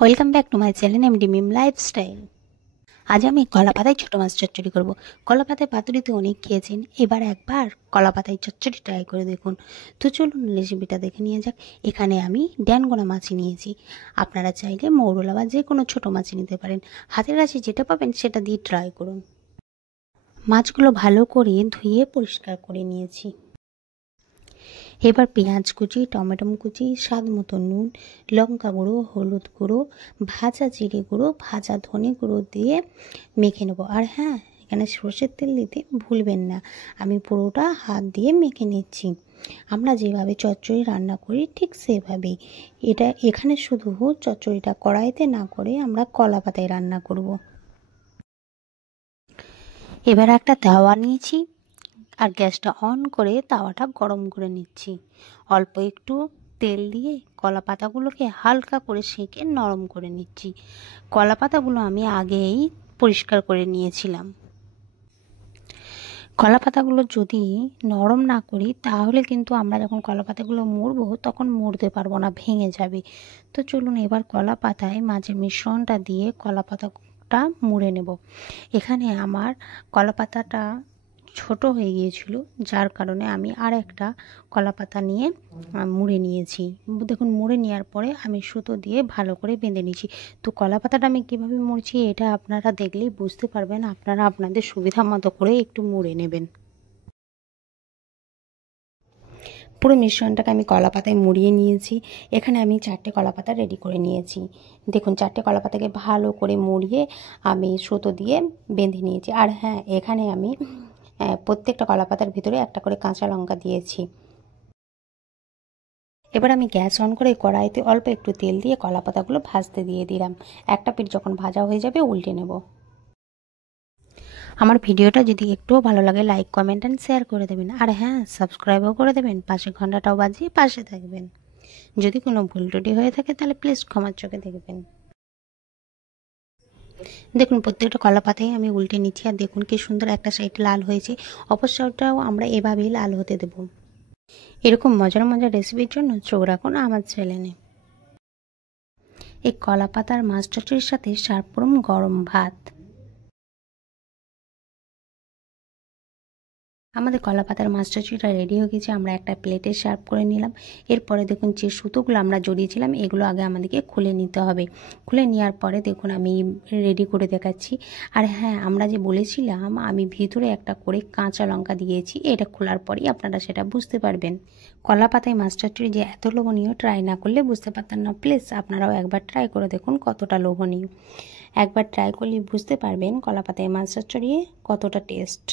Welcome back to my channel MD Mim lifestyle. আজ আমি কলা পাতায় ছোটো মাছ চচ্চড়ি করব। কলা পাতায় পাতুরি তো অনেক খেয়েছেন, এবার একবার কলা পাতায় চচ্চড়ি ট্রাই করে দেখুন। তো চলুন রেসিপিটা দেখে নিয়ে যাক। এখানে আমি ড্যানগোনা মাছই নিয়েছি। আপনারা চাইলে মৌরলা বা যে কোনো ছোটো মাছই নিতে পারেন। হাতের কাছে যেটা পাবেন সেটা দিয়ে ট্রাই করুন। মাছগুলো ভালো করে ধুয়ে পরিষ্কার করে নিয়েছি। এবার পেঁয়াজ কুচি, টমেটো কুচি, স্বাদ মতো নুন, লঙ্কা গুঁড়ো, হলুদ গুঁড়ো, ভাজা জিরে গুঁড়ো, ভাজা ধনে গুঁড়ো দিয়ে মেখে নেব। আর হ্যাঁ, এখানে সর্ষের তেল দিতে ভুলবেন না। আমি পুরোটা হাত দিয়ে মেখে নিচ্ছি। আমরা যেভাবে চচ্চড়ি রান্না করি ঠিক সেভাবেই। এখানে শুধু চচ্চড়িটা কড়াইতে না করে আমরা কলা পাতায় রান্না করব। এবার একটা তাওয়া নিয়েছি আর গ্যাসটা অন করে তাওয়াটা গরম করে নিচ্ছি। অল্প একটু তেল দিয়ে কলা পাতাগুলোকে হালকা করে সেঁকে নরম করে নিচ্ছি। কলা পাতাগুলো আমি আগেই পরিষ্কার করে নিয়েছিলাম। কলা পাতাগুলো যদি নরম না করি তাহলে কিন্তু আমরা যখন কলা পাতাগুলো মুড়বো তখন মুড়তে পারবো না, ভেঙে যাবে। তো চলুন এবার কলা পাতায় মাছের মিশ্রণটা দিয়ে কলা পাতাটা মুড়ে নেব। এখানে আমার কলা পাতাটা ছোট হয়ে গিয়েছিল, যার কারণে আমি আর একটা কলা পাতা নিয়ে মুড়ে নিয়েছি। দেখুন, মুড়ে নেওয়ার পরে আমি সুতো দিয়ে ভালো করে বেঁধে নিয়েছি। তো কলা পাতাটা আমি কীভাবে মুড়ছি এটা আপনারা দেখলেই বুঝতে পারবেন। আপনারা আপনাদের সুবিধা মতো করে একটু মুড়ে নেবেন। পুরো মিশ্রণটাকে আমি কলা পাতায় মুড়িয়ে নিয়েছি। এখানে আমি 4টে কলা পাতা রেডি করে নিয়েছি। দেখুন, 4টে কলা পাতাকে ভালো করে মুড়িয়ে আমি সুতো দিয়ে বেঁধে নিয়েছি। আর হ্যাঁ, এখানে আমি প্রত্যেকটা কলা পাতার ভিতরে একটা করে কাঁচা লঙ্কা দিয়েছি। এবার আমি গ্যাস অন করে কড়াইতে অল্প একটু তেল দিয়ে কলা পাতাগুলো ভাজতে দিয়ে দিলাম। একটা পিঠ যখন ভাজা হয়ে যাবে উল্টে নেব। আমার ভিডিওটা যদি একটুও ভালো লাগে লাইক, কমেন্ট অ্যান্ড শেয়ার করে দেবেন। আর হ্যাঁ, সাবস্ক্রাইবও করে দেবেন। পাশে ঘন্টাটাও বাজিয়ে পাশে থাকবেন। যদি কোনো ভুল ত্রুটি হয়ে থাকে তাহলে প্লিজ ক্ষমার চোখে দেখবেন। দেখুন, প্রত্যেকটা কলা পাতায় আমি উল্টে নিচ্ছি। আর দেখুন কি সুন্দর একটা সাইড লাল হয়েছে। অপর সাইডটাও আমরা এভাবেই লাল হতে দেব। এরকম মজার মজার রেসিপির জন্য চোখ রাখুন আমার চ্যানেলে। এই কলা পাতার মাছ চচ্চড়ির সাথে সার্ভ করুন গরম ভাত। আমাদের কলা পাতার মাছ চচ্চড়িটা রেডি হয়ে গেছে। আমরা একটা প্লেটে সার্ভ করে নিলাম। এরপরে দেখুন, যে সুতোগুলো আমরা জড়িয়েছিলাম এগুলো আগে আমাদেরকে খুলে নিতে হবে। খুলে নেওয়ার পরে দেখুন আমি রেডি করে দেখাচ্ছি। আর হ্যাঁ, আমরা যে বলেছিলাম আমি ভিতরে একটা করে কাঁচা লঙ্কা দিয়েছি, এটা খোলার পরেই আপনারা সেটা বুঝতে পারবেন। কলা পাতায় মাছ চচ্চড়ি যে এত লোভনীয়, ট্রাই না করলে বুঝতে পারতেন না। প্লিজ আপনারাও একবার ট্রাই করে দেখুন কতটা লোভনীয়। একবার ট্রাই করলে বুঝতে পারবেন কলা পাতায় মাছ চচ্চড়ি কতটা টেস্ট।